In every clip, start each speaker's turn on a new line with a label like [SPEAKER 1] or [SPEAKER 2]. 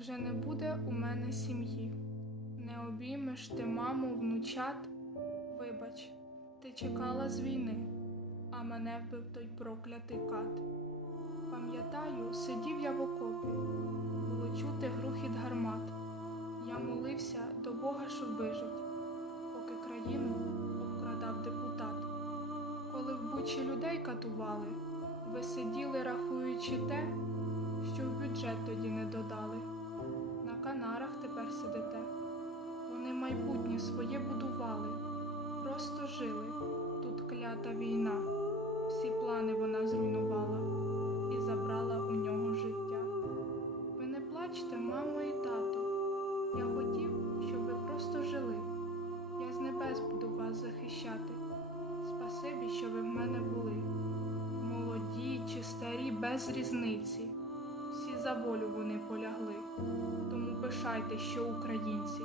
[SPEAKER 1] вже не буде у мене сім'ї. Не обіймеш ти маму, внучат. Вибач, ти чекала з війни, а мене вбив той проклятий кат. Пам'ятаю, сидів я в окопі, було чути грухіт гармат. Я молився до Бога, щоб вижить, поки країну обкрадав депутат. Коли в бучі людей катували, ви сиділи, рахуючи те, що в бюджет тоді не додали. Тепер сидите. Вони майбутнє своє будували, просто жили. Тут клята війна. Всі плани вона зруйнувала і забрала у нього життя. Ви не плачте, мамо і тато. Я хотів, щоб ви просто жили. Я з небес буду вас захищати. Спасибі, що ви в мене були. Молоді чи старі без різниці. Всі за волю вони полягли. Пишайте, що українці,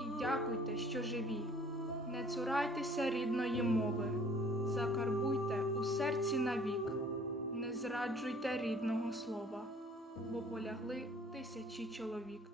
[SPEAKER 1] і дякуйте, що живі. Не цурайтеся рідної мови, закарбуйте у серці навік, не зраджуйте рідного слова, бо полягли тисячі чоловік.